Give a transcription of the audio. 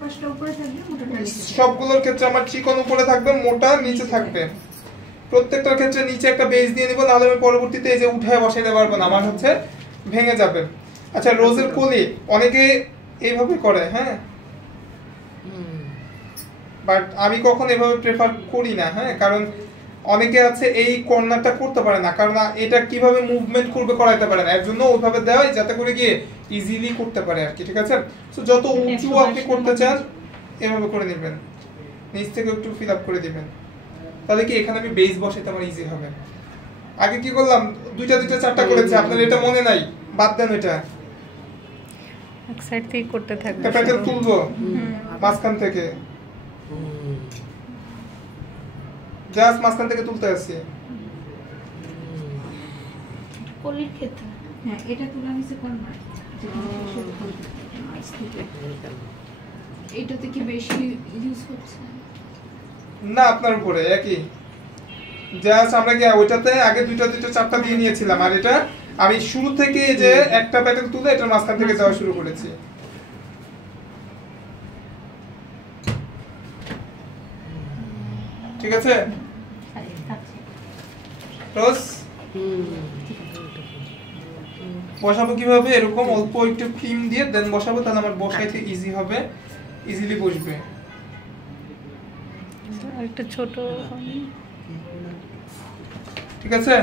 পাশটা উপরে থাকবে, মোটাটা নিচে। সবগুলোর ক্ষেত্রে আমার চিকন উপরে থাকবে, মোটা নিচে থাকবে। প্রত্যেকটার ক্ষেত্রে নিচে একটা বেস দিয়ে নিব, নাহলে আমি পরবর্তীতে এই যে উঠায় বসাইতে পারবো না, আমার হচ্ছে ভেঙে যাবে। আচ্ছা, রোজের কলি অনেকে এইভাবে করে, হ্যাঁ, বাট আমি কখন এভাবে প্রেফার করি না, হ্যাঁ, কারণ অনেকে আছে এই কর্নারটা করতে পারে না, কারণ এটা কিভাবে মুভমেন্ট করবে করাইতে পারে না, এর জন্য ওইভাবে দেওয়া হয় যাতে করে গিয়ে ইজিলি করতে পারে আর কি, ঠিক আছে? তো যত উঁচু আপনি করতে চান এভাবে করে নেবেন, নিচ থেকে একটু ফিল আপ করে দিবেন, তাহলে কি এখানে আমি বেস বসাইতে আমার ইজি হবে। আগে কি করলাম, দুইটা চারটা করেছি, আপনার এটা মনে নাই, বাদ দেন, এটা এক সাইড থেকে করতে থাকবে, এটা প্যাটার্ন তুলবো মাঝখান থেকে, জাস্ট মাঝখান থেকে তুলতে আসছি। কলির ক্ষেত্রে হ্যাঁ, এটা তুলা নিচে কর্নার, এইটাতে কি বেশি ইউজ হচ্ছে না, আপনার উপরে একই, জাস্ট আমরা কি ওইটাতে আগে দুইটা চারটা দিয়ে নিয়েছিলাম, আর এটা আমি শুরু থেকে যে একটা প্যাটার্ন তুলে এটার মাঝখান থেকে দেওয়া শুরু করেছি। ঠিক আছে রোজ? বসাবো কিভাবে, এরকম অল্প একটু ক্রিম দিয়ে দেন বসাবো, তাহলে আমার বসাইতে ইজি হবে, ইজিলি বসবে। একটা ছোট, ঠিক আছে।